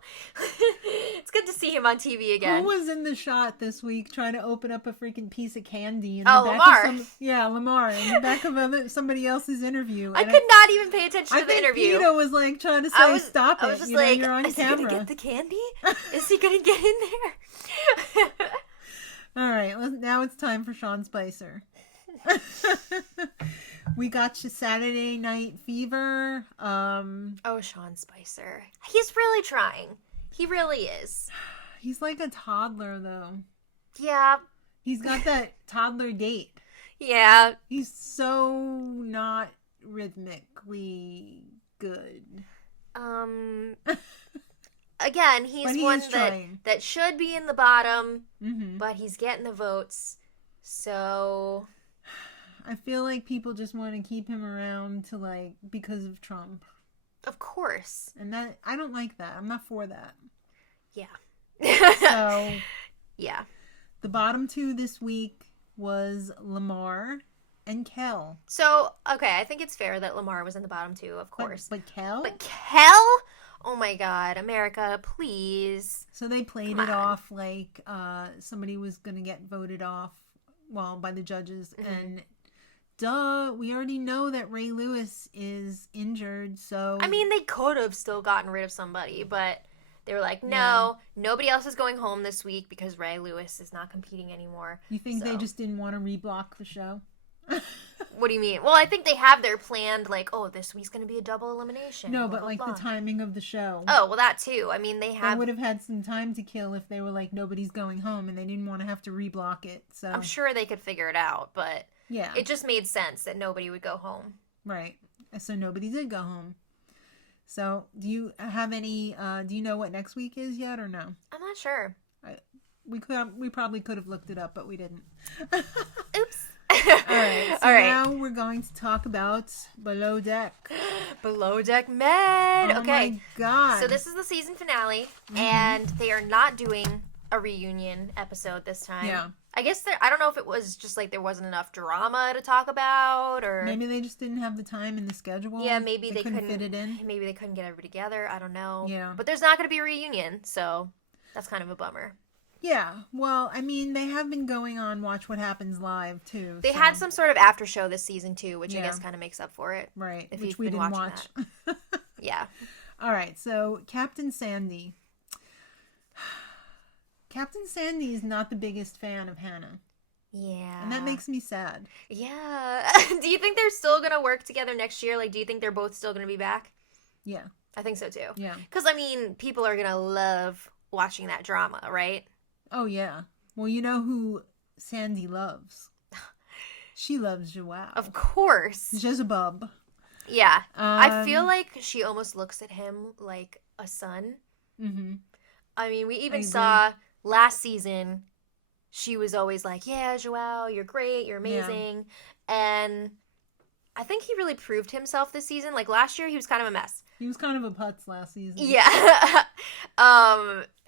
It's good to see him on TV again. Who was in the shot this week trying to open up a freaking piece of candy in the back Lamar. Lamar, in the back of somebody else's interview. I could not even pay attention to the interview. Peter was like trying to say, stop it. I was just like, you're on is camera. he going to get the candy? Is he going to get in there? All right, now it's time for Sean Spicer. We got you Saturday Night Fever. Oh, Sean Spicer. He's really trying. He really is. He's like a toddler, though. Yeah. He's got that toddler gait. Yeah. He's so not rhythmically good. Again, he's one that should be in the bottom, but he's getting the votes. So I feel like people just want to keep him around to because of Trump. Of course. And that I don't like that. I'm not for that. Yeah. So yeah. The bottom two this week was Lamar and Kel. So, okay, I think it's fair that Lamar was in the bottom two, of course. But Kel? But Kel? Oh my God, America, please. So they played it off like somebody was going to get voted off, by the judges. And we already know that Ray Lewis is injured, so... I mean, they could have still gotten rid of somebody, but they were like, no, nobody else is going home this week because Ray Lewis is not competing anymore. You think they just didn't want to reblock the show? What do you mean? Well, I think they have their planned, like, oh, this week's going to be a double elimination. No, blah, but blah, like blah. the timing of the show. Oh, well, that too. I mean, They would have had some time to kill if they were like, nobody's going home, and they didn't want to have to reblock it. So I'm sure they could figure it out, but yeah, it just made sense that nobody would go home. Right. So nobody did go home. So do you have any? Do you know what next week is yet, or no? I'm not sure. We probably could have looked it up, but we didn't. Oops. All right. So All right. now we're going to talk about Below Deck. Below Deck Med. Oh Okay. my God. So this is the season finale, and they are not doing a reunion episode this time. Yeah. I guess I don't know if it was just like there wasn't enough drama to talk about, or maybe they just didn't have the time in the schedule. yeah, maybe they couldn't fit it in. Maybe they couldn't get everybody together. I don't know. Yeah. But there's not going to be a reunion, so that's kind of a bummer. Yeah, well, I mean, they have been going on Watch What Happens Live, too. They had some sort of after show this season, too, which I Yeah. guess kind of makes up for it. Right, if which you've we been didn't watching watch. Yeah. All right, so Captain Sandy. Captain Sandy is not the biggest fan of Hannah. Yeah. And that makes me sad. Yeah. Do you think they're still going to work together next year? Like, do you think they're both still going to be back? Yeah. I think so, too. Yeah. Because, I mean, people are going to love watching that drama, right? Oh, yeah. Well, you know who Sandy loves? She loves Joao. Of course. Jezebub. Yeah. I feel like she almost looks at him like a son. Mm-hmm. I mean, we even agree. saw last season, she was always like, yeah, Joao, you're great, you're amazing. And I think he really proved himself this season. Like, last year, he was kind of a mess. He was kind of a putz last season. Yeah.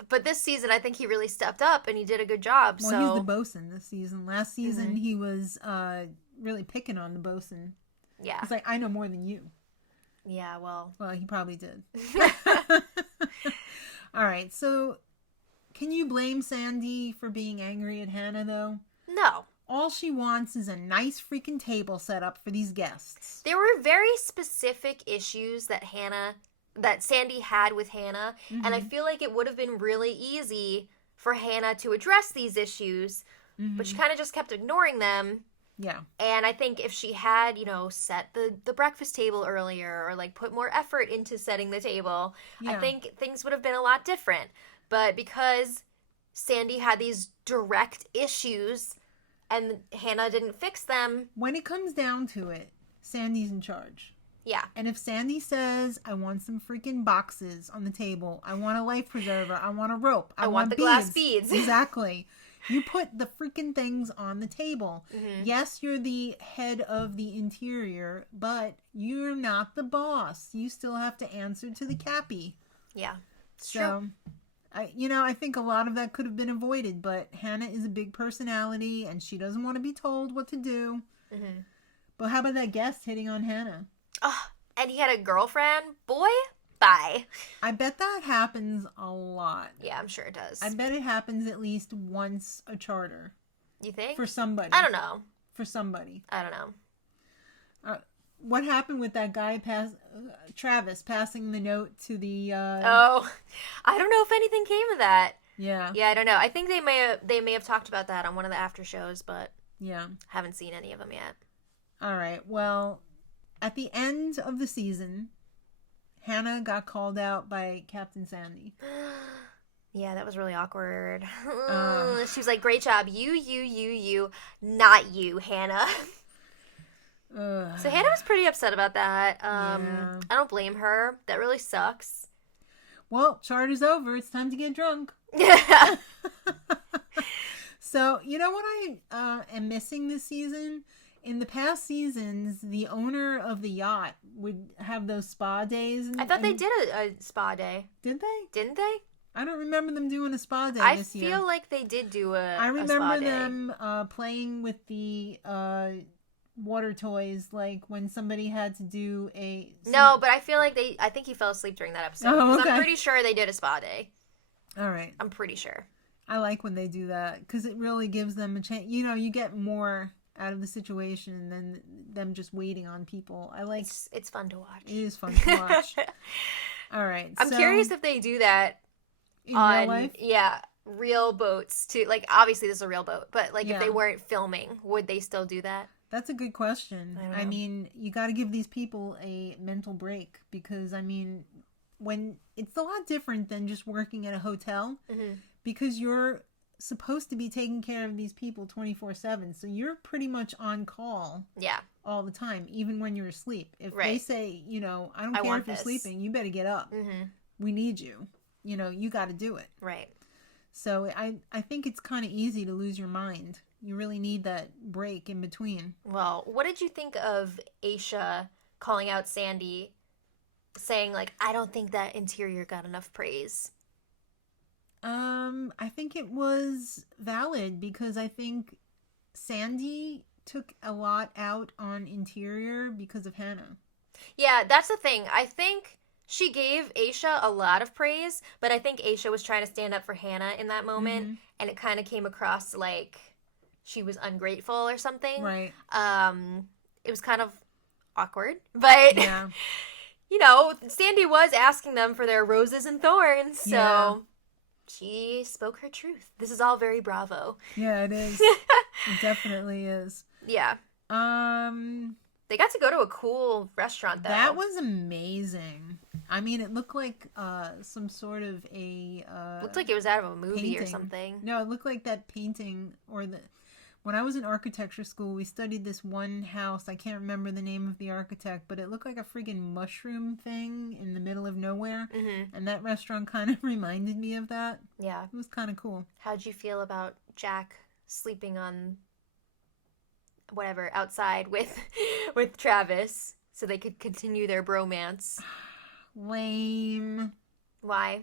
But this season, I think he really stepped up and he did a good job. Well, so he's the bosun this season. Last season, he was really picking on the bosun. yeah. He's like, I know more than you. Yeah, well. Well, he probably did. All right, so can you blame Sandy for being angry at Hannah, though? No. All she wants is a nice freaking table set up for these guests. There were very specific issues that Sandy had with Hannah, and I feel like it would have been really easy for Hannah to address these issues, but she kind of just kept ignoring them. Yeah. And I think if she had, set the breakfast table earlier or like put more effort into setting the table, I Yeah. think things would have been a lot different. But because Sandy had these direct issues and Hannah didn't fix them, When it comes down to it, Sandy's in charge. yeah. And if Sandy says, I want some freaking boxes on the table, I want a life preserver, I want a rope, I want the glass beads. Exactly. You put the freaking things on the table. Mm-hmm. Yes, you're the head of the interior, but you're not the boss. You still have to answer to the cappy. Yeah. It's So, true. I think a lot of that could have been avoided, but Hannah is a big personality and she doesn't want to be told what to do. Mm-hmm. But how about that guest hitting on Hannah? Oh, and he had a girlfriend? Boy, bye. I bet that happens a lot. Yeah, I'm sure it does. I bet it happens at least once a charter. You think? For somebody. I don't know. For somebody. I don't know. What happened with that guy, Travis, passing the note to the... Oh, I don't know if anything came of that. Yeah. Yeah, I don't know. I think they may have talked about that on one of the after shows, but Yeah. haven't seen any of them yet. All right. Well, at the end of the season, Hannah got called out by Captain Sandy. Yeah, that was really awkward. She was like, great job. You, not you, Hannah. So Hannah was pretty upset about that. Yeah. I don't blame her. That really sucks. Well, charter's over. It's time to get drunk. So, you know what I am missing this season? In the past seasons, the owner of the yacht would have those spa days. I thought they did a spa day. Did they? Didn't they? I don't remember them doing a spa day this year. I feel like they did do a I a remember spa day. them playing with the water toys, like when somebody had to do No, but I feel like I think he fell asleep during that episode. Oh, 'Cause okay. I'm pretty sure they did a spa day. All right. I'm pretty sure. I like when they do that because it really gives them a chance. You get more out of the situation than them just waiting on people. I like. It's fun to watch. It is fun to watch. All right. I'm curious if they do that in on real life. Yeah, real boats too. Like obviously this is a real boat, but like Yeah. if they weren't filming, would they still do that? That's a good question. I don't I know. mean, you got to give these people a mental break because, I mean, when it's a lot different than just working at a hotel Mm-hmm. because you're supposed to be taking care of these people 24/7. So you're pretty much on call Yeah. all the time, even when you're asleep. If they Right. say, you know, I don't I care want if you're this. sleeping, you better get up. Mm-hmm. We need you. You know, you got to do it. Right. So I think it's kind of easy to lose your mind. You really need that break in between. Well, what did you think of Aisha calling out Sandy, saying, like, I don't think that interior got enough praise? I think it was valid because I think Sandy took a lot out on interior because of Hannah. Yeah, that's the thing. I think she gave Aisha a lot of praise, but I think Aisha was trying to stand up for Hannah in that moment, Mm-hmm. and it kind of came across like she was ungrateful or something. Right. It was kind of awkward, but Yeah. you know, Sandy was asking them for their roses and thorns, so Yeah. she spoke her truth. This is all very Bravo. Yeah, it is. It definitely is. Yeah. They got to go to a cool restaurant though. That was amazing. I mean, it looked like some sort of looked like it was out of a movie or painting. something. No, it looked like that painting or the when I was in architecture school, we studied this one house. I can't remember the name of the architect, but it looked like a friggin' mushroom thing in the middle of nowhere. Mm-hmm. And that restaurant kind of reminded me of that. Yeah. It was kind of cool. How'd you feel about Jack sleeping on whatever outside with with Travis so they could continue their bromance? Lame. Why?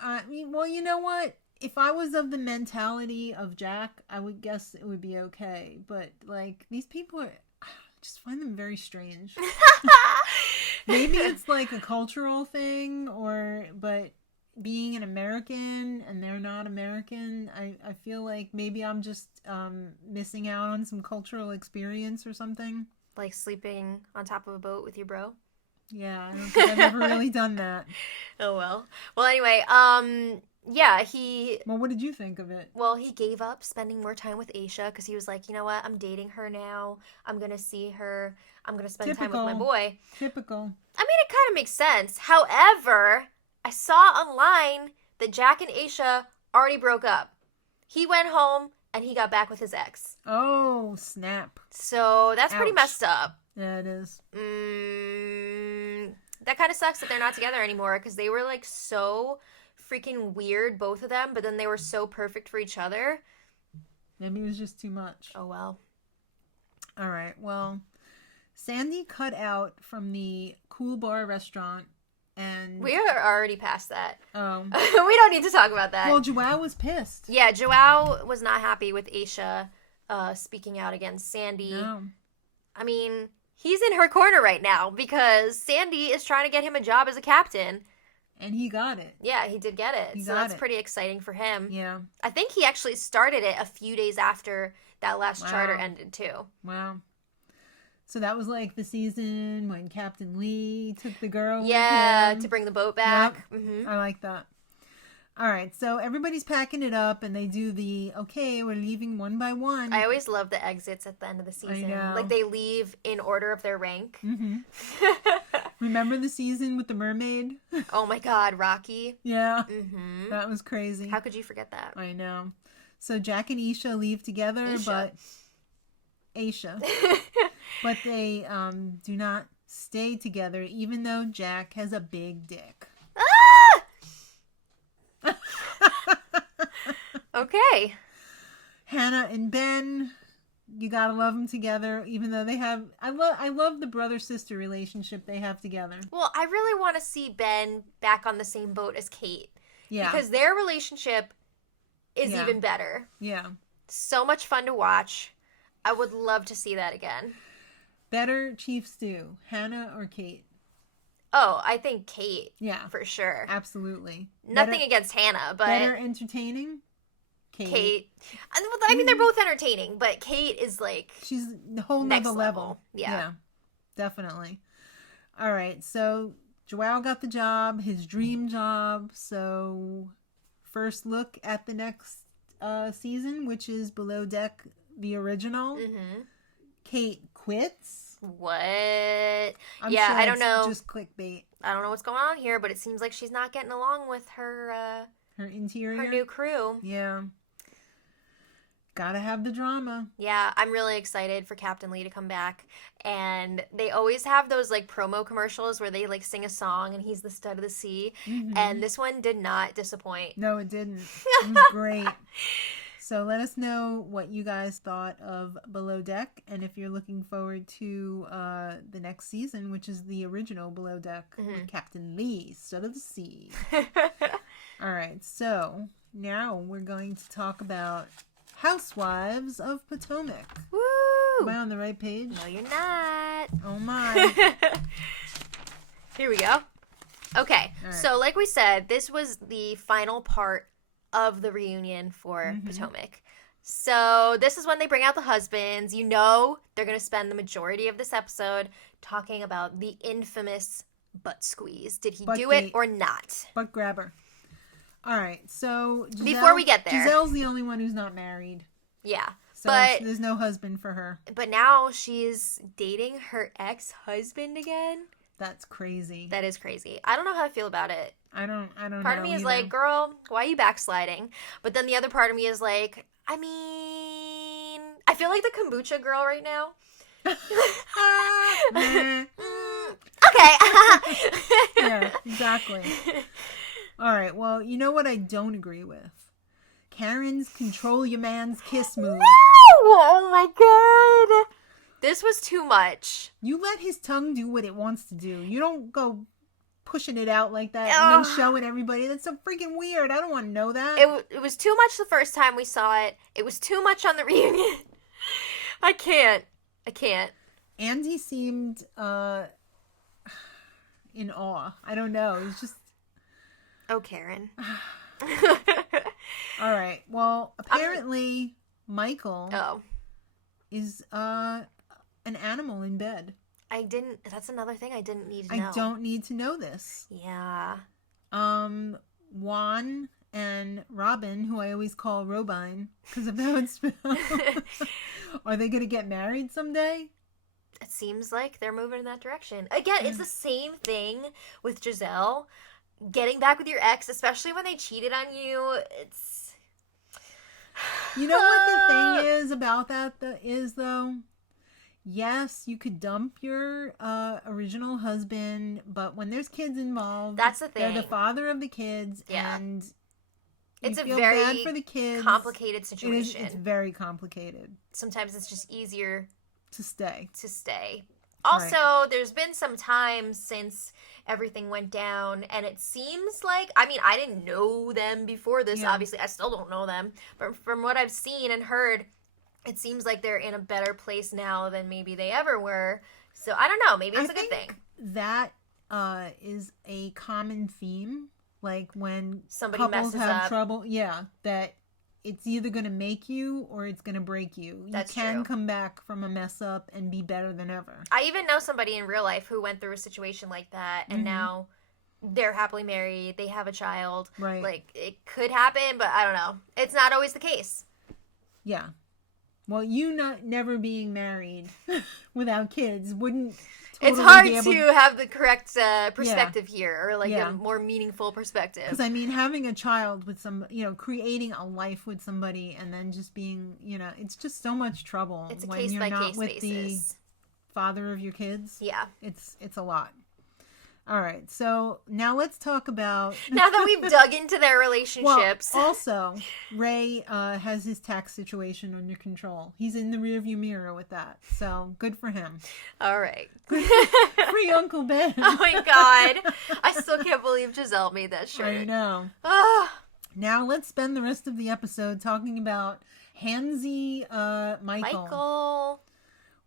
I mean, well, you know what? If I was of the mentality of Jack, I would guess it would be okay. But, like, these people are... I just find them very strange. Maybe it's like a cultural thing, but being an American and they're not American, I feel like maybe I'm just missing out on some cultural experience or something. Like sleeping on top of a boat with your bro? Yeah, I don't think I've ever really done that. Oh well. Well, anyway, yeah, Well, what did you think of it? well, he gave up spending more time with Aisha because he was like, you know what, I'm dating her now. I'm gonna see her. I'm gonna spend time with my Typical. boy. Typical. I mean, it kind of makes sense. However, I saw online that Jack and Aisha already broke up. He went home and he got back with his ex. Oh, snap. So that's pretty Ouch. messed up. Yeah, it is. That kind of sucks that they're not together anymore because they were like so freaking weird, both of them, but then they were so perfect for each other. Maybe it was just too much. Oh well. All right. Well, Sandy cut out from the Cool Bar restaurant and... We are already past that. Oh. We don't need to talk about that. Well, Joao was pissed. Yeah, Joao was not happy with Aisha speaking out against Sandy. No. I mean, he's in her corner right now because Sandy is trying to get him a job as a captain. And he got it. Yeah, he did get it. He So got that's it. pretty exciting for him. Yeah. I think he actually started it a few days after that last Wow. charter ended, too. Wow. So that was like the season when Captain Lee took the girl with Yeah, him. to bring the boat back. Yep. Mm-hmm. I like that. All right, so everybody's packing it up, and they do the, okay, we're leaving one by one. I always love the exits at the end of the season. know. Like, they leave in order of their rank. Mm-hmm. Remember the season with the mermaid? Oh my god, Rocky. Yeah, Mm-hmm. that was crazy. How could you forget that? I know. So Jack and Isha leave together, Isha. but they do not stay together, even though Jack has a big dick. Okay. Hannah and Ben, you gotta love them together, even though they have. I love the brother sister relationship they have together. Well, I really want to see Ben back on the same boat as Kate. Yeah, Because their relationship is Yeah. even better. yeah. So much fun to watch. I would love to see that again. Better Chief Stew, Hannah or Kate? Oh, I think Kate. Yeah, For sure. absolutely. Nothing better, against Hannah, but better entertaining. Kate. I mean, they're both entertaining, but Kate is like She's the whole next nother level. level. Yeah. Definitely. All right, so Joao got the job, his dream job. So first look at the next season, which is Below Deck the original. Mm-hmm. Kate quits. What? I'm yeah, sure I don't it's know. just clickbait. I don't know what's going on here, but it seems like she's not getting along with her interior. her new crew. Yeah. Gotta have the drama. Yeah, I'm really excited for Captain Lee to come back. And they always have those like promo commercials where they like sing a song and he's the stud of the sea. Mm-hmm. And this one did not disappoint. No, it didn't. It was great. So let us know what you guys thought of Below Deck, and if you're looking forward to the next season, which is the original Below Deck with Captain Lee, Stud of the Sea. All right, so now we're going to talk about Housewives of Potomac. Woo! Am I on the right page? No, you're not. Oh my. Here we go. Okay, right. So like we said, this was the final part of the reunion for Potomac. So this is when they bring out the husbands. You know they're going to spend the majority of this episode talking about the infamous butt squeeze. Did he do it or not? Butt grabber. All right, so Giselle, before we get there, Giselle's the only one who's not married. Yeah, So but there's no husband for her. But now she's dating her ex-husband again. That's crazy. That is crazy. I don't know how I feel about it. I don't know. Part of me is like, girl, why are you backsliding? But then the other part of me is like, I mean, I feel like the kombucha girl right now. Okay. Yeah, exactly. All right, well, you know what I don't agree with? Karen's control your man's kiss move. Oh my god. This was too much. You let his tongue do what it wants to do. You don't go pushing it out like that and then showing everybody. That's so freaking weird. I don't want to know that. It was too much the first time we saw it. It was too much on the reunion. I can't. Andy seemed in awe. I don't know. It was just... Oh, Karen. All right. Well, apparently Michael is an animal in bed. That's another thing I didn't need to know. I don't need to know this. Yeah. Juan and Robin, who I always call Robine because of how it's spelled, are they going to get married someday? It seems like they're moving in that direction. Again, it's the same thing with Giselle. Getting back with your ex, especially when they cheated on you, it's... You know what the thing is about that though? Yes, you could dump your original husband, but when there's kids involved, that's the thing. They're the father of the kids, and it's you a feel very bad for the kids. complicated situation. It's very complicated. Sometimes it's just easier to stay. Also, there's been some time since everything went down, and it seems like, I mean, I didn't know them before this, obviously. I still don't know them. But from what I've seen and heard, it seems like they're in a better place now than maybe they ever were. So, I don't know. Maybe it's a good thing. That is a common theme. Like, when somebody couples messes have up. trouble, that it's either going to make you or it's going to break you. That's you can true. come back from a mess up and be better than ever. I even know somebody in real life who went through a situation like that, and now they're happily married. They have a child. Right. Like, it could happen, but I don't know. It's not always the case. Yeah. Well, you never being married without kids wouldn't... It's hard to have the correct perspective here, or like a more meaningful perspective. Because I mean, having a child with creating a life with somebody, and then just being, it's just so much trouble. It's a when case you're by not case with basis. The father of your kids. Yeah, it's a lot. All right, so now let's talk about... Now that we've dug into their relationships. Well, also, Ray has his tax situation under control. He's in the rearview mirror with that, so good for him. All right. Free Uncle Ben. Oh my god. I still can't believe Giselle made that shirt. I know. Now let's spend the rest of the episode talking about Handsy Michael.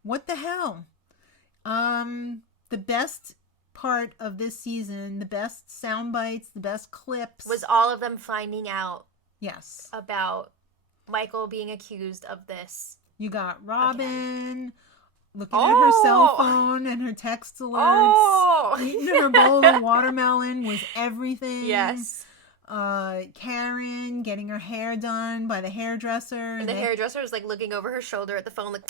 What the hell? The best part of this season, the best sound bites, the best clips, was all of them finding out about Michael being accused of this. You got Robin looking at her cell phone and her text alerts. Eating her bowl of watermelon was everything. Yes. Karen getting her hair done by the hairdresser. And the hairdresser was like looking over her shoulder at the phone like,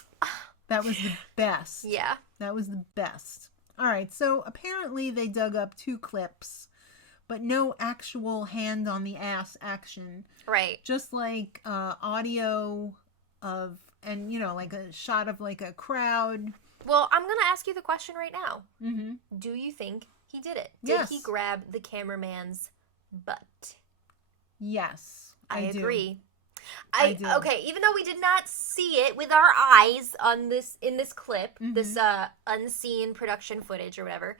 that was the best. Yeah. That was the best. All right, so apparently they dug up 2 clips, but no actual hand on the ass action. Right. Just like audio of, and like a shot of like a crowd. Well, I'm going to ask you the question right now. Mm-hmm. Do you think he did it? Yes. Did he grab the cameraman's butt? Yes, I do. agree. I do. Okay, even though we did not see it with our eyes in this clip, this unseen production footage or whatever,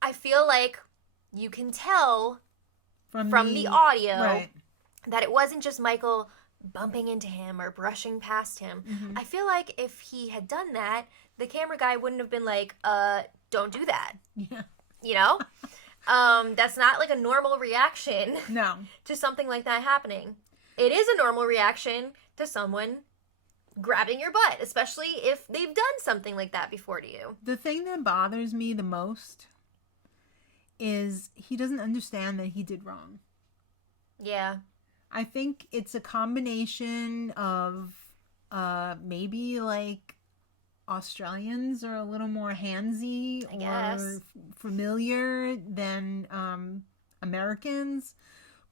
I feel like you can tell from the audio that it wasn't just Michael bumping into him or brushing past him. Mm-hmm. I feel like if he had done that, the camera guy wouldn't have been like, don't do that. Yeah. You know? That's not like a normal reaction No. to something like that happening. It is a normal reaction to someone grabbing your butt, especially if they've done something like that before to you. The thing that bothers me the most is he doesn't understand that he did wrong. Yeah. I think it's a combination of maybe like Australians are a little more handsy or familiar than Americans.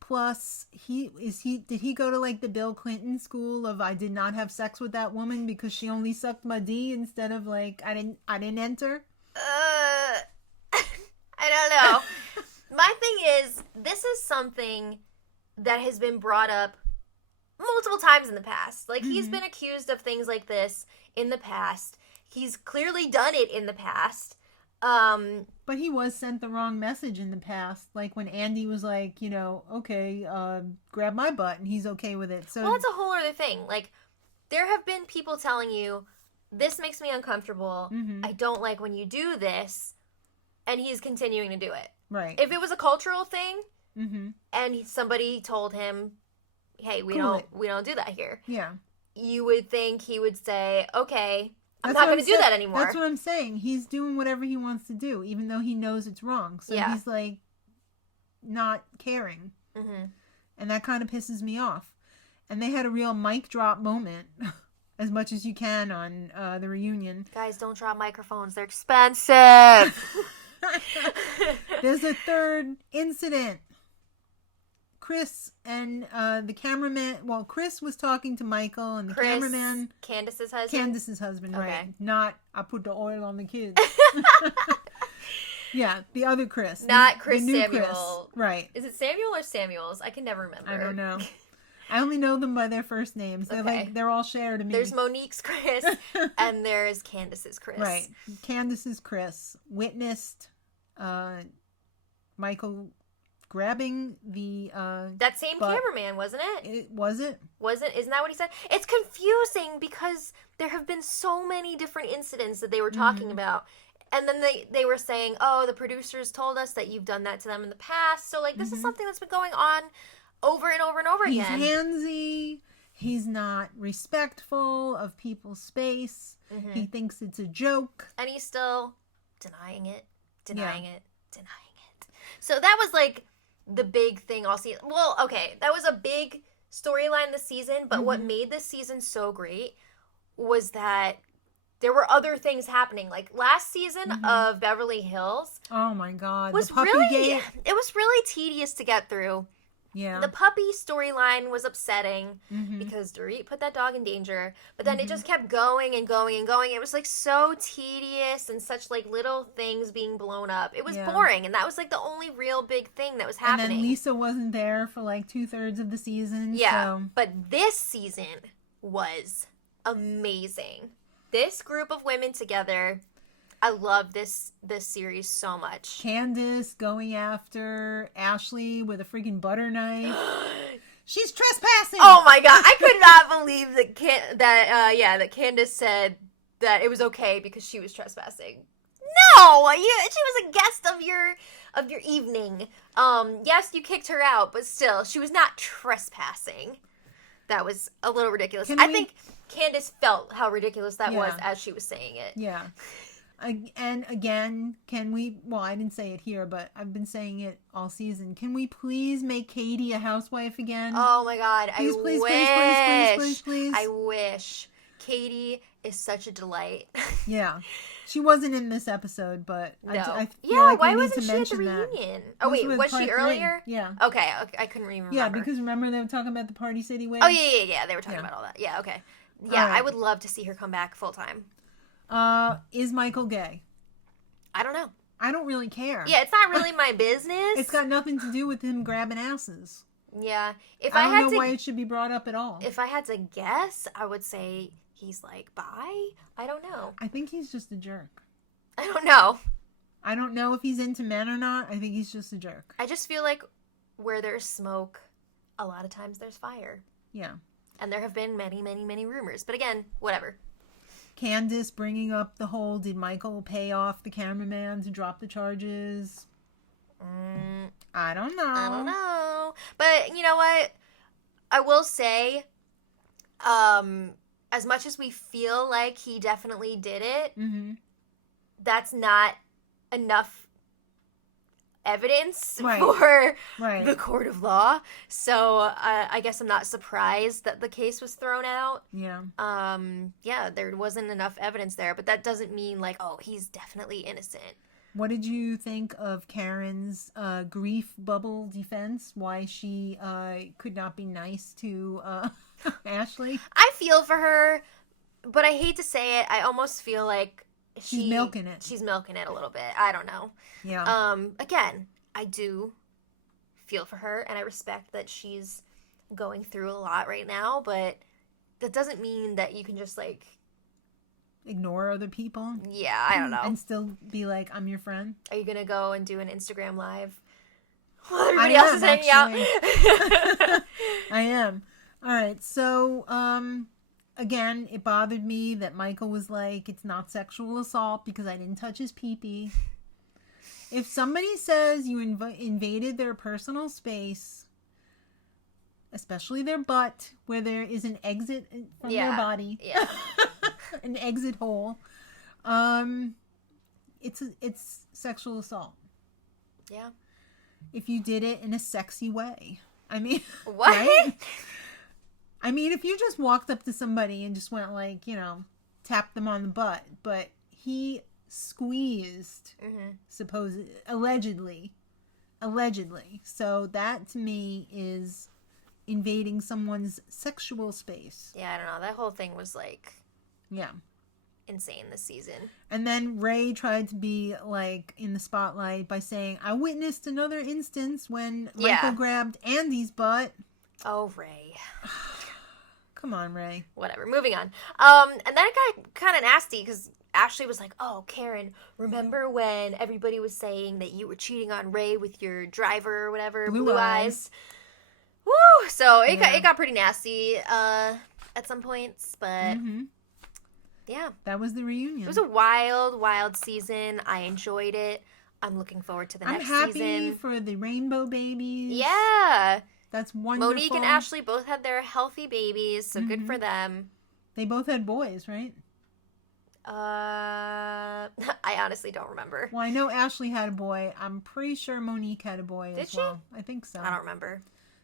Plus, did he go to like the Bill Clinton school of I did not have sex with that woman because she only sucked my D instead of like I didn't enter? I don't know. My thing is, this is something that has been brought up multiple times in the past. Like, he's been accused of things like this in the past. He's clearly done it in the past. But he was sent the wrong message in the past. Like when Andy was like, okay, grab my butt, and he's okay with it. So well, that's a whole other thing. Like, there have been people telling you, this makes me uncomfortable. I don't like when you do this. And he's continuing to do it. Right. If it was a cultural thing, and somebody told him, hey, we don't do that here. Yeah. You would think he would say, okay, I'm not going to do that anymore. That's what I'm saying. He's doing whatever he wants to do, even though he knows it's wrong. So he's like not caring. And that kind of pisses me off. And they had a real mic drop moment, as much as you can on the reunion. Guys, don't drop microphones. They're expensive. There's a third incident. Chris and the cameraman. Well, Chris was talking to Michael, and the cameraman. Candace's husband, right? Okay. Not I put the oil on the kids. Yeah, the other Chris. Not Chris the new Samuel. Chris. Right. Is it Samuel or Samuels? I can never remember. I don't know. I only know them by their first names. They're they're all shared to me. There's Monique's Chris, and there's Candace's Chris. Right. Candace's Chris witnessed Michael grabbing the that same cameraman, wasn't it? Wasn't that what he said? It's confusing because there have been so many different incidents that they were talking about, and then they were saying, oh, the producers told us that you've done that to them in the past, so like this is something that's been going on over and over and over again. He's handsy. He's not respectful of people's space. He thinks it's a joke, and he's still denying it. So that was like the big thing all season. Well, okay, that was a big storyline this season, but what made this season so great was that there were other things happening. Like last season of Beverly Hills. Oh my God. Was really, it was really tedious to get through. Yeah. The puppy storyline was upsetting because Dorit put that dog in danger, but then it just kept going and going and going. It was like so tedious and such like little things being blown up. It was boring, and that was like the only real big thing that was happening. And then Lisa wasn't there for like 2/3 of the season. Yeah, so. But this season was amazing. This group of women together, I love this series so much. Candace going after Ashley with a freaking butter knife. She's trespassing. Oh my God, I could not believe that Candace said that it was okay because she was trespassing. No, she was a guest of your evening. Yes, you kicked her out, but still, she was not trespassing. That was a little ridiculous. I think Candace felt how ridiculous that was as she was saying it. Yeah. And again, can we, well, I didn't say it here, but I've been saying it all season. Can we please make Katie a housewife again? Oh my God, please, I please, wish. please, please, please, please. I wish. Katie is such a delight. Yeah. She wasn't in this episode, but No. I feel like why we need wasn't to she at the mention that. reunion? Oh wait, was she earlier? Yeah. Okay, I couldn't even remember. Yeah, because remember they were talking about the Party City wig? Oh yeah. They were talking about all that. Yeah, okay. Yeah, right. I would love to see her come back full time. Is Michael gay? I don't know. I don't really care. Yeah, it's not really my business. It's got nothing to do with him grabbing asses. Yeah. I don't know why it should be brought up at all. If I had to guess, I would say he's like bi. I don't know. I think he's just a jerk. I don't know. I don't know if he's into men or not. I think he's just a jerk. I just feel like where there's smoke, a lot of times there's fire. Yeah. And there have been many, many, many rumors. But again, whatever. Candace bringing up the whole, did Michael pay off the cameraman to drop the charges? I don't know. But you know what? I will say, as much as we feel like he definitely did it, that's not enough evidence for the court of law. So I guess I'm not surprised that the case was thrown out. Yeah. Yeah, there wasn't enough evidence there, but that doesn't mean like, oh, he's definitely innocent. What did you think of Karen's grief bubble defense? Why she could not be nice to Ashley? I feel for her, but I hate to say it. I almost feel like she's milking it. She's milking it a little bit. I don't know. Yeah. Again, I do feel for her, and I respect that she's going through a lot right now, but that doesn't mean that you can just like ignore other people. Yeah, I don't know. And still be like, I'm your friend. Are you gonna go and do an Instagram live while everybody else is hanging out? I am. All right. So, again, it bothered me that Michael was like, it's not sexual assault because I didn't touch his pee-pee. If somebody says you invaded their personal space, especially their butt, where there is an exit from their body, an exit hole, it's sexual assault. Yeah. If you did it in a sexy way. I mean, what? Right? I mean, if you just walked up to somebody and just went like, tapped them on the butt, but he squeezed, allegedly. So that to me is invading someone's sexual space. Yeah, I don't know. That whole thing was like, insane this season. And then Ray tried to be like in the spotlight by saying, I witnessed another instance when Michael grabbed Andy's butt. Oh, Ray. Come on, Ray. Whatever. Moving on. And then it got kind of nasty because Ashley was like, oh, Karen, remember when everybody was saying that you were cheating on Ray with your driver or whatever? Blue eyes. Woo! So it got pretty nasty at some points, but yeah. That was the reunion. It was a wild, wild season. I enjoyed it. I'm looking forward to the next season. I'm happy for the rainbow babies. Yeah. That's wonderful. Monique and Ashley both had their healthy babies, so good for them. They both had boys, right? I honestly don't remember. Well, I know Ashley had a boy. I'm pretty sure Monique had a boy as well. I think so. I don't remember.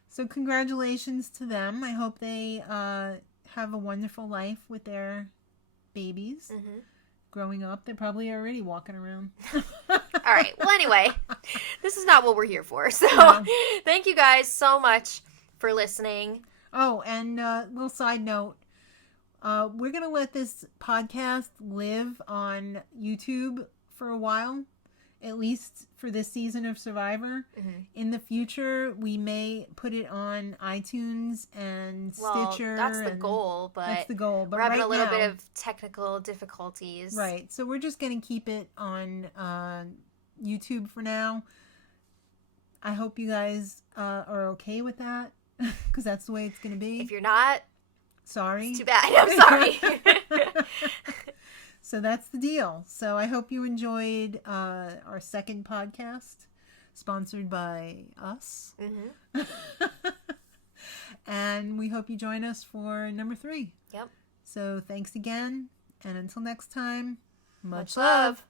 So congratulations to them. I hope they have a wonderful life with their babies. Growing up, they're probably already walking around. All right. Well, anyway, this is not what we're here for. So thank you guys so much for listening. Oh, and little side note. We're going to let this podcast live on YouTube for a while, at least for this season of Survivor. In the future, we may put it on iTunes and Stitcher. That's the goal, but that's the goal. But we're having a little bit of technical difficulties. Right. So we're just going to keep it on YouTube for now. I hope you guys are okay with that, because that's the way it's going to be. If you're not, sorry. It's too bad. I'm sorry. So that's the deal. So I hope you enjoyed our second podcast, sponsored by us. And we hope you join us for number 3. Yep. So thanks again. And until next time, Much Much love.